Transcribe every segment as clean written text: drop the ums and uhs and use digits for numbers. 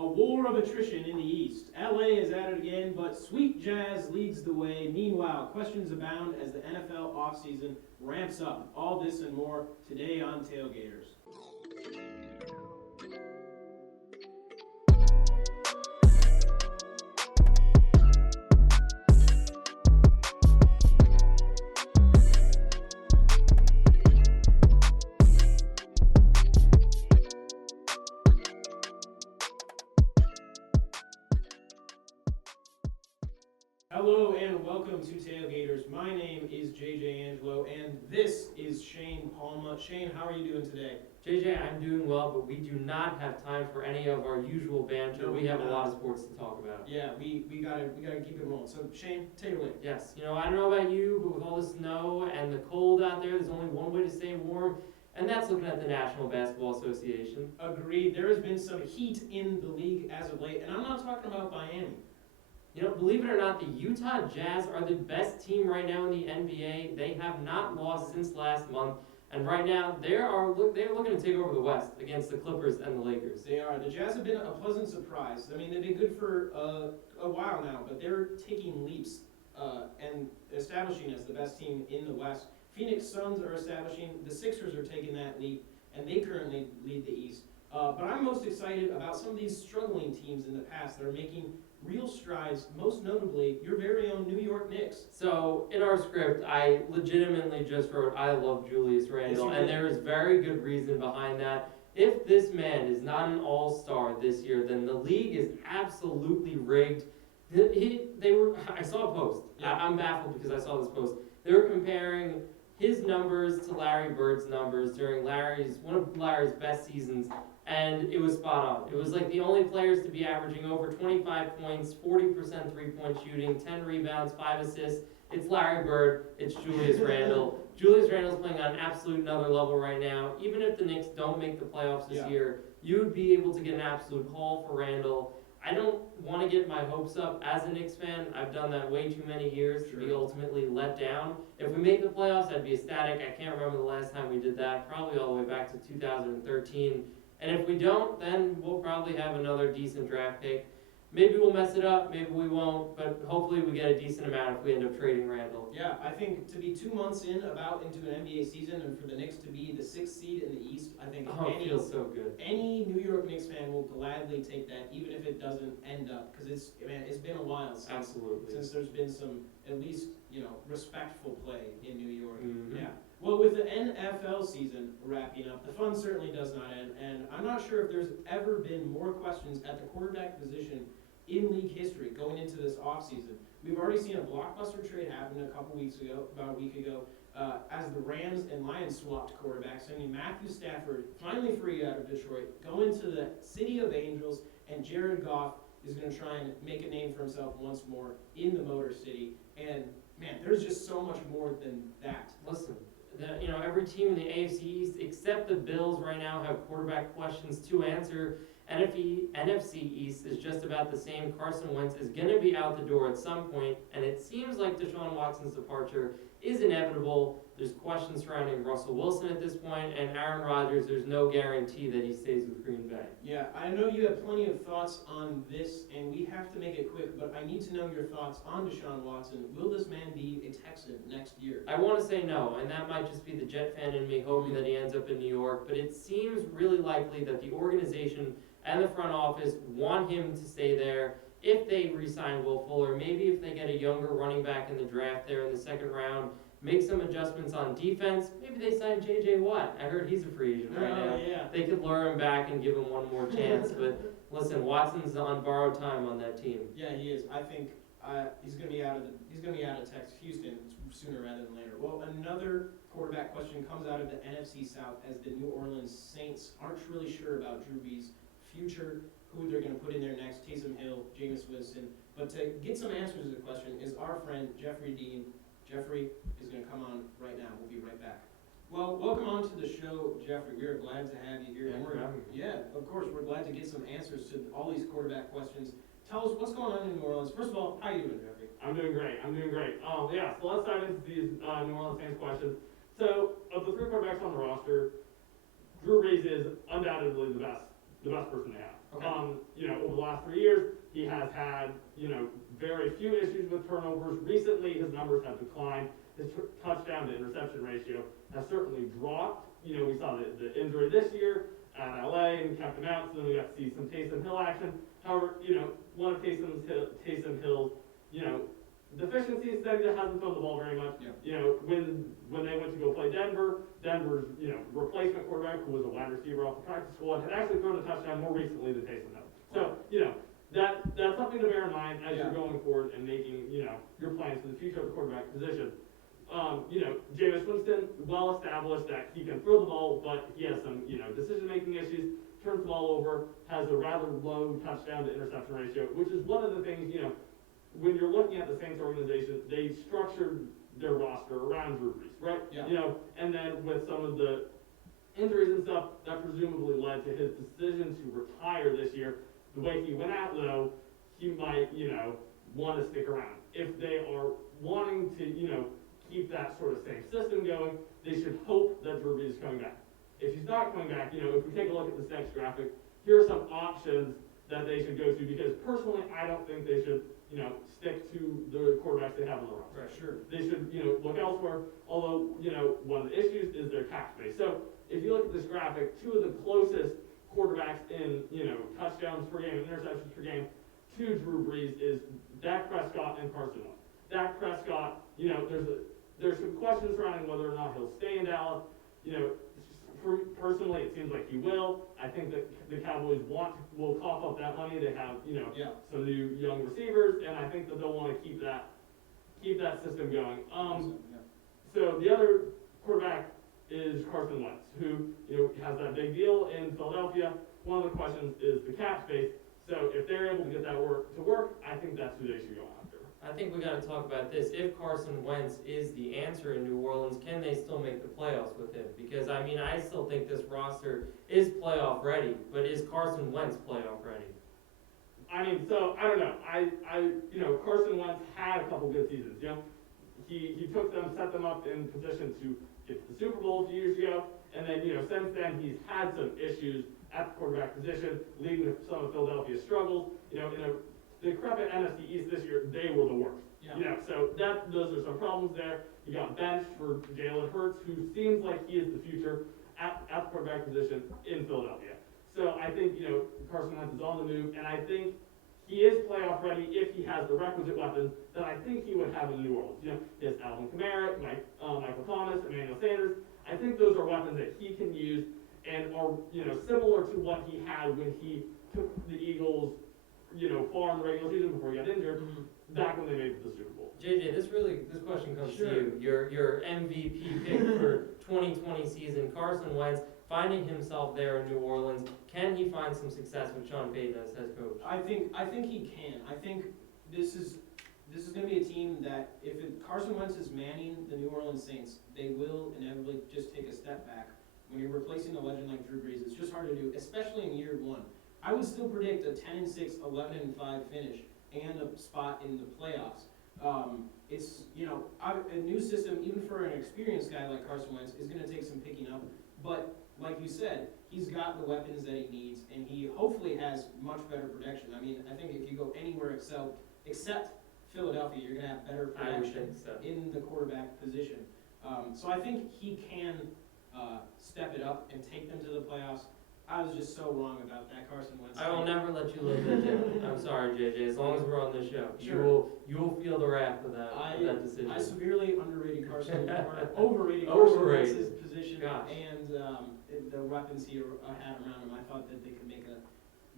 A war of attrition in the East. LA is at it again, but Sweet Jazz leads the way. Meanwhile, questions abound as the NFL offseason ramps up. All this and more today on Tailgaters. Hello and welcome to Tailgaters. My name is J.J. Angelo and this is Shane Palma. Shane, how are you doing today? JJ, I'm doing well, but we do not have time for any of our usual banter. No, we have a lot of sports to talk about. Yeah, we gotta keep it rolling. So Shane, take it away. Yes, I don't know about you, but with all the snow and the cold out there, there's only one way to stay warm, and that's looking at the National Basketball Association. Agreed. There has been some heat in the league as of late, and I'm not talking about Miami. Believe it or not, the Utah Jazz are the best team right now in the NBA. They have not lost since last month, and right now they're looking to take over the West against the Clippers and the Lakers. They are. The Jazz have been a pleasant surprise. I mean, they've been good for a while now, but they're taking leaps and establishing as the best team in the West. Phoenix Suns are establishing. The Sixers are taking that leap, and they currently lead the East. But I'm most excited about some of these struggling teams in the past that are making real strides, most notably your very own New York Knicks. So in our script, I legitimately just wrote, I love Julius Randle, and there is very good reason behind that. If this man is not an all-star this year, then the league is absolutely rigged. I saw a post. Yeah. I'm baffled because I saw this post. They were comparing his numbers to Larry Bird's numbers during one of Larry's best seasons, and it was spot on. It was like the only players to be averaging over 25 points, 40% three-point shooting, 10 rebounds, 5 assists. It's Larry Bird, it's Julius Randle. Julius Randle's playing on an absolute another level right now. Even if the Knicks don't make the playoffs this year, you would be able to get an absolute haul for Randle. I don't want to get my hopes up as a Knicks fan. I've done that way too many years to be ultimately let down. If we make the playoffs, I'd be ecstatic. I can't remember the last time we did that, probably all the way back to 2013. And if we don't, then we'll probably have another decent draft pick. Maybe we'll mess it up, maybe we won't, but hopefully we get a decent amount if we end up trading Randle. Yeah, I think to be 2 months into an NBA season and for the Knicks to be the 6th seed in the East, I think it feels so good. Any New York Knicks fan will gladly take that, even if it doesn't end up, because it's been a while since there's been some at least respectful play in New York. Mm-hmm. Yeah. Well, with the NFL season wrapping up, the fun certainly does not end, and I'm not sure if there's ever been more questions at the quarterback position in league history going into this offseason. We've already seen a blockbuster trade happen about a week ago, as the Rams and Lions swapped quarterbacks, sending Matthew Stafford, finally free out of Detroit, going to the city of Angels, and Jared Goff is going to try and make a name for himself once more in the Motor City. And man, there's just so much more than that. Listen, every team in the AFC East except the Bills right now have quarterback questions to answer. NFC East is just about the same. Carson Wentz is going to be out the door at some point, and it seems like Deshaun Watson's departure is inevitable. There's questions surrounding Russell Wilson at this point, and Aaron Rodgers, there's no guarantee that he stays with Green Bay. Yeah, I know you have plenty of thoughts on this, and we have to make it quick, but I need to know your thoughts on Deshaun Watson. Will this man be a Texan next year? I want to say no, and that might just be the Jet fan in me hoping that he ends up in New York, but it seems really likely that the organization and the front office want him to stay there. If they re-sign Will Fuller, maybe if they get a younger running back in the draft there in the second round, make some adjustments on defense, maybe they sign J.J. Watt. I heard he's a free agent right now. Yeah. They could lure him back and give him one more chance, but listen, Watson's on borrowed time on that team. Yeah, he is. I think he's going to be out of Houston sooner rather than later. Well, another quarterback question comes out of the NFC South as the New Orleans Saints aren't really sure about Drew Brees' future, who they're going to put in there next, Taysom Hill, Jameis Winston. But to get some answers to the question is our friend Geoffrey Dean. Geoffrey is going to come on right now. We'll be right back. Well, welcome on to the show, Geoffrey. We are glad to have you here. Yeah, of course. We're glad to get some answers to all these quarterback questions. Tell us what's going on in New Orleans. First of all, how are you doing, Geoffrey? I'm doing great. So let's dive into these New Orleans fans questions. So, of the 3 quarterbacks on the roster, Drew Brees is undoubtedly the best person they have. Okay. Over the last 3 years, he has had, very few issues with turnovers. Recently, his numbers have declined. His touchdown to interception ratio has certainly dropped. We saw the injury this year at LA and kept him out, so then we got to see some Taysom Hill action. However, one of Taysom Hill's, deficiencies that he hasn't thrown the ball very much. Yeah. When they went to go play Denver's, replacement quarterback, who was a wide receiver off the practice squad, had actually thrown a touchdown more recently than Taysom Hill. So, that's something to bear in mind as you're going forward and making, your plans for the future of the quarterback position. Jameis Winston, well established that he can throw the ball, but he has some, decision-making issues, turns the ball over, has a rather low touchdown to interception ratio, which is one of the things, when you're looking at the Saints organization, they structured their roster around Drew Brees, right? Yeah. And then with some of the injuries and stuff, that presumably led to his decision to retire this year. The way he went out, though, he might, want to stick around. If they are wanting to, keep that sort of same system going, they should hope that Drew Brees is coming back. If he's not coming back, if we take a look at this next graphic, here are some options that they should go to, because personally, I don't think they should, stick to the quarterbacks they have on the roster. Right, sure. They should, look elsewhere, although, one of the issues is their cap space. So, if you look at this graphic, two of the closest quarterbacks in, touchdowns per game and interceptions per game to Drew Brees is Dak Prescott and Carson Wentz. Dak Prescott, there's some questions surrounding whether or not he'll stay in Dallas. Personally, it seems like he will. I think that the Cowboys will cough up that money. They have, Yeah. some new young receivers, and I think that they'll want to keep that system going. So the other quarterback is Carson Wentz, who, has that big deal in Philadelphia. One of the questions is the cap space. So if they're able to get that to work, I think that's who they should go after. I think we got to talk about this. If Carson Wentz is the answer in New Orleans, can they still make the playoffs with him? Because, I still think this roster is playoff ready, but is Carson Wentz playoff ready? So, I don't know. Carson Wentz had a couple good seasons, He took them, set them up in position to get to the Super Bowl a few years ago, and then, since then, he's had some issues at the quarterback position, leading to some of Philadelphia's struggles. In a decrepit NFC East this year, they were the worst. Yeah. So those are some problems there. You got benched for Jalen Hurts, who seems like he is the future at the quarterback position in Philadelphia. So I think, Carson Wentz is on the move, and I think he is playoff ready if he has the requisite weapons that I think he would have in New Orleans. He has Alvin Kamara, Michael Thomas, Emmanuel Sanders. I think those are weapons that he can use and are, similar to what he had when he took the Eagles, far in the regular season before he got injured, back when they made it to the Super Bowl. JJ, this question comes to you. Your MVP pick for 2020 season, Carson Wentz, finding himself there in New Orleans. Can he find some success with Sean Payton as head coach? I think he can. I think this is going to be a team that Carson Wentz is manning the New Orleans Saints, they will inevitably just take a step back. When you're replacing a legend like Drew Brees, it's just hard to do, especially in year one. I would still predict a 10-6, 11-5 finish and a spot in the playoffs. It's, a new system, even for an experienced guy like Carson Wentz, is going to take some picking up. But like you said, he's got the weapons that he needs, and he hopefully has much better protection. I think if you go anywhere except Philadelphia, you're going to have better protection in the quarterback position. So I think he can step it up and take them to the playoffs. I was just so wrong about that Carson Wentz. I will never let you live that down. I'm sorry, JJ. As long as we're on this show, Sure. you will feel the wrath of that decision. I severely underrated Carson, or overrated Carson Wentz's position. Gosh. And the weapons he had around him. I thought that they could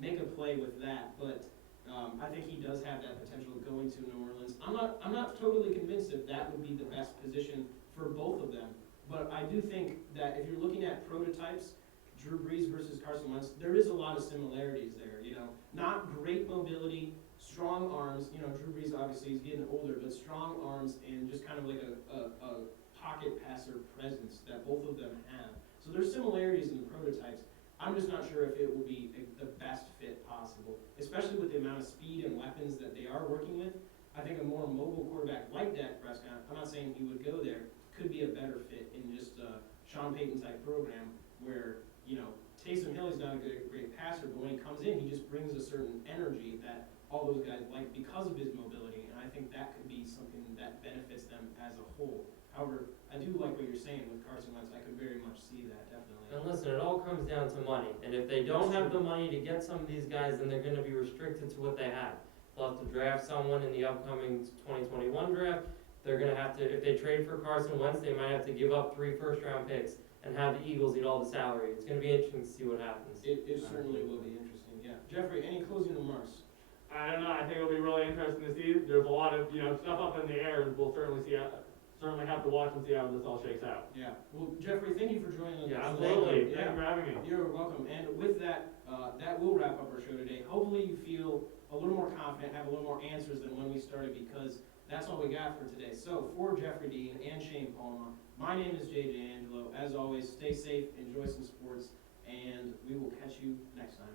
make a play with that, but I think he does have that potential going to New Orleans. I'm not totally convinced if that would be the best position for both of them, but I do think that if you're looking at prototypes, Drew Brees versus Carson Wentz, there is a lot of similarities there. Not great mobility, strong arms. Drew Brees obviously is getting older, but strong arms and just kind of like a pocket passer presence that both of them have. So there's similarities in the prototypes. I'm just not sure if it will be the best fit possible, especially with the amount of speed and weapons that they are working with. I think a more mobile quarterback like Dak Prescott, I'm not saying he would go there, could be a better fit in just a Sean Payton type program where, Taysom Hill is not a great passer, but when he comes in, he just brings a certain energy that all those guys like because of his mobility, and I think that could be something that benefits them as a whole. However, I do like what you're saying with Carson Wentz. I could very much see that, definitely. And listen, it all comes down to money. And if they don't have the money to get some of these guys, then they're going to be restricted to what they have. They'll have to draft someone in the upcoming 2021 draft. They're going to have to, if they trade for Carson Wentz, they might have to give up 3 first-round picks and have the Eagles eat all the salary. It's going to be interesting to see what happens. It certainly will be interesting, yeah. Jeffrey, any closing remarks? I don't know, I think it'll be really interesting to see. There's a lot of, stuff up in the air, and we'll certainly have to watch and see how this all shakes out. Yeah. Well, Jeffrey, thank you for joining us. Yeah, absolutely. Yeah. Thank you for having me. You're welcome. And with that, that will wrap up our show today. Hopefully you feel a little more confident, have a little more answers than when we started, because that's all we got for today. So for Geoffrey Dean and Shane Palma, my name is J.J. Angelo. As always, stay safe, enjoy some sports, and we will catch you next time.